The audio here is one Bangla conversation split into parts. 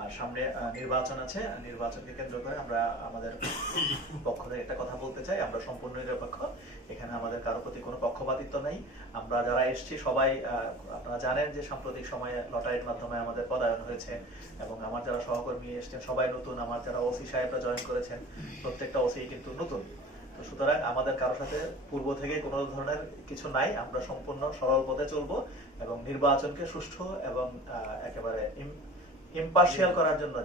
আর সামনে নির্বাচন আছে, নির্বাচনকে কেন্দ্র করে আমরা আমাদের পক্ষ থেকে একটা কথা বলতে চাই, আমরা সম্পূর্ণ নিরপেক্ষ। এখানে আমাদের কারো প্রতি কোনো পক্ষপাতিত্ব নেই। আমরা যারা এসেছি সবাই আপনারা জানেন যে সাম্প্রতিক সময়ে লটারির মাধ্যমে আমাদের পদায়ন হয়েছে এবং আমার যারা সহকর্মী এসেছেন সবাই নতুন, আমার যারা ওসি সাহেবরা জয়েন করেছেন প্রত্যেকটা ওসি কিন্তু নতুন। তো সুতরাং আমাদের কারোর সাথে পূর্ব থেকে কোনো ধরনের কিছু নাই, আমরা সম্পূর্ণ সরল পথে চলবো এবং নির্বাচনকে সুষ্ঠু এবং একেবারে ইম্পার্শিয়াল করার জন্য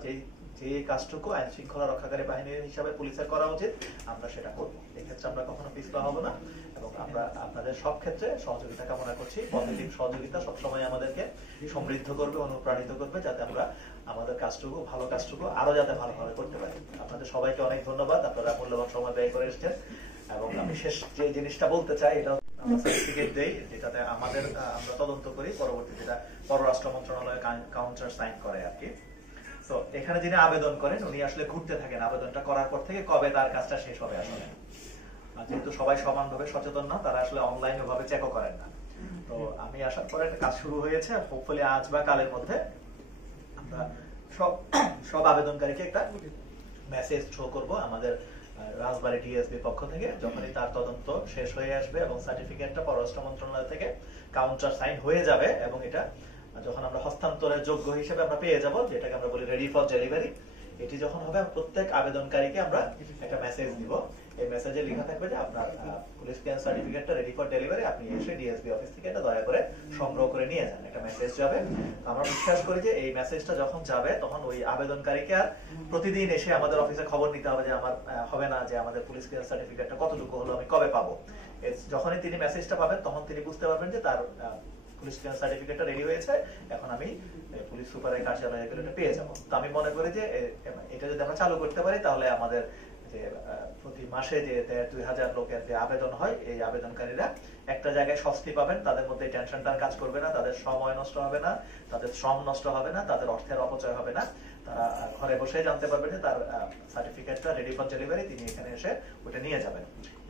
যে কাজটুকু আইন শৃঙ্খলা রক্ষাকারী বাহিনীর হিসাবে পুলিশের করা উচিত আমরা সেটা করবো। এক্ষেত্রে আমরা কখনো পিছপা হবো না এবং আমরা আপনাদের সব ক্ষেত্রে সহযোগিতা কামনা করছি। পজিটিভ সহযোগিতা সবসময় আমাদেরকে সমৃদ্ধ করবে, অনুপ্রাণিত করবে, যাতে আমরা আমাদের কাজটুকু ভালো কাজটুকু আরো যাতে ভালোভাবে করতে পারি। আপনাদের সবাইকে অনেক ধন্যবাদ, আপনারা মূল্যবান সময় ব্যয় করে এসেছেন। এবং আমি শেষ যে জিনিসটা বলতে চাই এটা আমরা সার্টিফিকেট দেই যেটাতে আমরা তদন্ত করি, পরবর্তীতে যেটা পররাষ্ট্র মন্ত্রণালয় কাউন্টার সাইন করে আর কি। তো এখানে যিনি আবেদন করেন উনি আসলে ঘুরতে থাকেন আবেদনটা করার পর থেকে কবে তার কাজটা শেষ হবে আসলে। যেহেতু সবাই সমানভাবে সচেতন না, তারা আসলে অনলাইন ভাবে চেকও করেন না। তো আমি আসার পরে একটা কাজ শুরু হয়েছে, হোপফুলি আজ বা কালের মধ্যে আমরা সব আবেদনকারীকে একটা মেসেজ শো করব আমাদের রাজবাড়ী ডিএসপি পক্ষ থেকে। যখনই তার তদন্ত শেষ হয়ে আসবে এবং সার্টিফিকেটটা পররাষ্ট্র মন্ত্রণালয় থেকে কাউন্টার সাইন হয়ে যাবে এবং এটা যখন আমরা হস্তান্তরের যোগ্য হিসেবে আমরা পেয়ে যাব, যেটাকে আমরা বলি রেডি ফর ডেলিভারি, এটি যখন হবে প্রত্যেক আবেদনকারীকে আমরা একটা মেসেজ দিব। এই মেসেজে লেখা থাকবে যে আপনার পুলিশ ক্লিয়ারেন্স সার্টিফিকেটটা রেডি ফর ডেলিভারি, আপনি এসে ডিএসপি অফিস থেকে এটা দয়া করে সংগ্রহ করে নিয়ে যান। একটা মেসেজ যাবে। আমরা বিশ্বাস করি যে এই মেসেজটা যখন যাবে তখন ওই আবেদনকারীকে আর প্রতিদিন এসে আমাদের অফিসে খবর নিতে হবে যে আমার হবে না যে আমাদের পুলিশ ক্লিয়ারেন্স সার্টিফিকেটটা কতটুকু হলো, আমি কবে পাবো। যখনই তিনি মেসেজটা পাবেন তখন তিনি বুঝতে পারবেন যে তার পুলিশ ক্লিয়ারেন্স সার্টিফিকেটটা রেডি হয়েছে, এখন আমি পুলিশ সুপারের কার্যালয়ে গেলে এটা পেয়ে যাবো। তো আমি মনে করি যে এটা যদি আমরা চালু করতে পারি তাহলে আমাদের যে প্রতি মাসে যে 2,000 লোকের যে আবেদন হয়, এই আবেদনকারীরা একটা জায়গায় স্বস্তি পাবেন, তাদের মধ্যে টেনশনটা কাজ করবে না, তাদের সময় নষ্ট হবে না, তাদের শ্রম নষ্ট হবে না, তাদের অর্থের অপচয় হবে না। তারা ঘরে বসে জানতে পারবেন যে তার সার্টিফিকেটটা রেডি ফর ডেলিভারি, তিনি এখানে এসে ওটা নিয়ে যাবেন।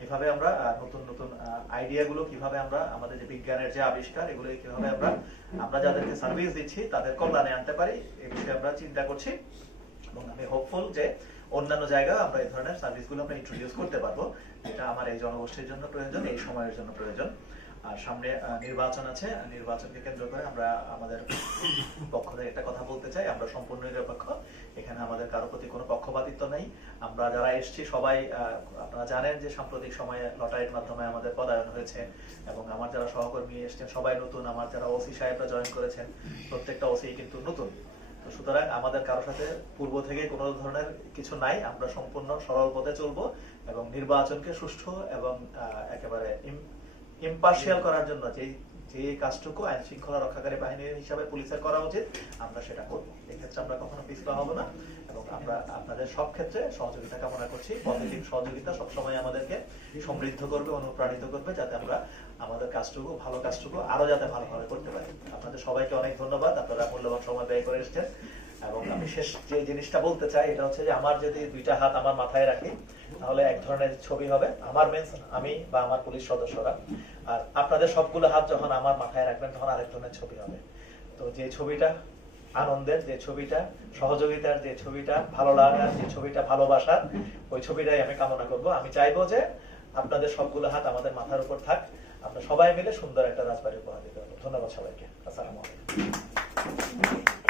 এভাবে আমরা নতুন নতুন আইডিয়া গুলো কিভাবে আমরা আমাদের যে বিজ্ঞানের যে আবিষ্কার এগুলো কিভাবে আমরা যাদেরকে সার্ভিস দিচ্ছি তাদের কল্যাণে আনতে পারি, এই বিষয়ে আমরা চিন্তা করছি। এবং আমি হোপফুল যে অন্যান্য জায়গায় আমরা এই ধরনের সার্ভিসগুলো আমরা ইন্ট্রোডিউস করতে পারবো, যেটা আমার এই জনগোষ্ঠীর জন্য প্রয়োজন, এই সময়ের জন্য প্রয়োজন। আর সামনে নির্বাচন আছে, নির্বাচনকে কেন্দ্র করে আমরা আমাদের পক্ষ থেকে একটা কথা বলতে চাই, আমরা সম্পূর্ণ নিরপেক্ষ। এখানে আমাদের কারো প্রতি কোনো পক্ষপাতিত্ব নেই। আমরা যারা এসেছি সবাই আপনারা জানেন যে সাম্প্রতিক সময়ে লটারির মাধ্যমে আমাদের পদায়ন হয়েছে এবং আমার যারা সহকর্মী এসেছেন সবাই নতুন, আমার যারা ওসি সাহেবরা জয়েন করেছেন প্রত্যেকটা ওসি কিন্তু নতুন। তো সুতরাং আমাদের কারোর সাথে পূর্ব থেকে কোনো ধরনের কিছু নাই, আমরা সম্পূর্ণ সরল পথে চলবো এবং নির্বাচনকে সুষ্ঠু এবং একেবারে ইম্পার্শিয়াল করার জন্য যে কাজটুকু আইন শৃঙ্খলা রক্ষাকারী বাহিনীর হিসাবে পুলিশের করা উচিত আমরা সেটা করবো। এক্ষেত্রে আমরা কখনো পিছপা হবো না এবং আমরা আপনাদের সব ক্ষেত্রে সহযোগিতা কামনা করছি। পজিটিভ সহযোগিতা সবসময় আমাদেরকে সমৃদ্ধ করবে, অনুপ্রাণিত করবে, যাতে আমরা আমাদের কাজটুকু ভালো কাজটুকু আরো যাতে ভালোভাবে করতে পারি। আপনাদের সবাইকে অনেক ধন্যবাদ, আপনারা মূল্যবান সময় ব্যয় করে এসেছেন। এবং আমি শেষ যে জিনিসটা বলতে চাই এটা হচ্ছে যে আমার যদি দুইটা হাত আমার মাথায় রাখি তাহলে এক ধরনের ছবি হবে, আমার মেন্স আমি বা আমার পুলিশ সদস্যরা, আর আপনাদের সবগুলো হাত যখন আমার মাথায় রাখবেন তখন আরেক ধরনের ছবি হবে। তো যে ছবিটা আনন্দের, যে ছবিটা সহযোগিতার, যে ছবিটা ভালো লাগার, যে ছবিটা ভালোবাসার, ওই ছবিটাই আমি কামনা করব। আমি চাইবো যে আপনাদের সবগুলো হাত আমাদের মাথার উপর থাক, আমরা সবাই মিলে সুন্দর একটা রাজবাড়ি উপহার দিতে পারবো। ধন্যবাদ সবাইকে। আসসালামু আলাইকুম।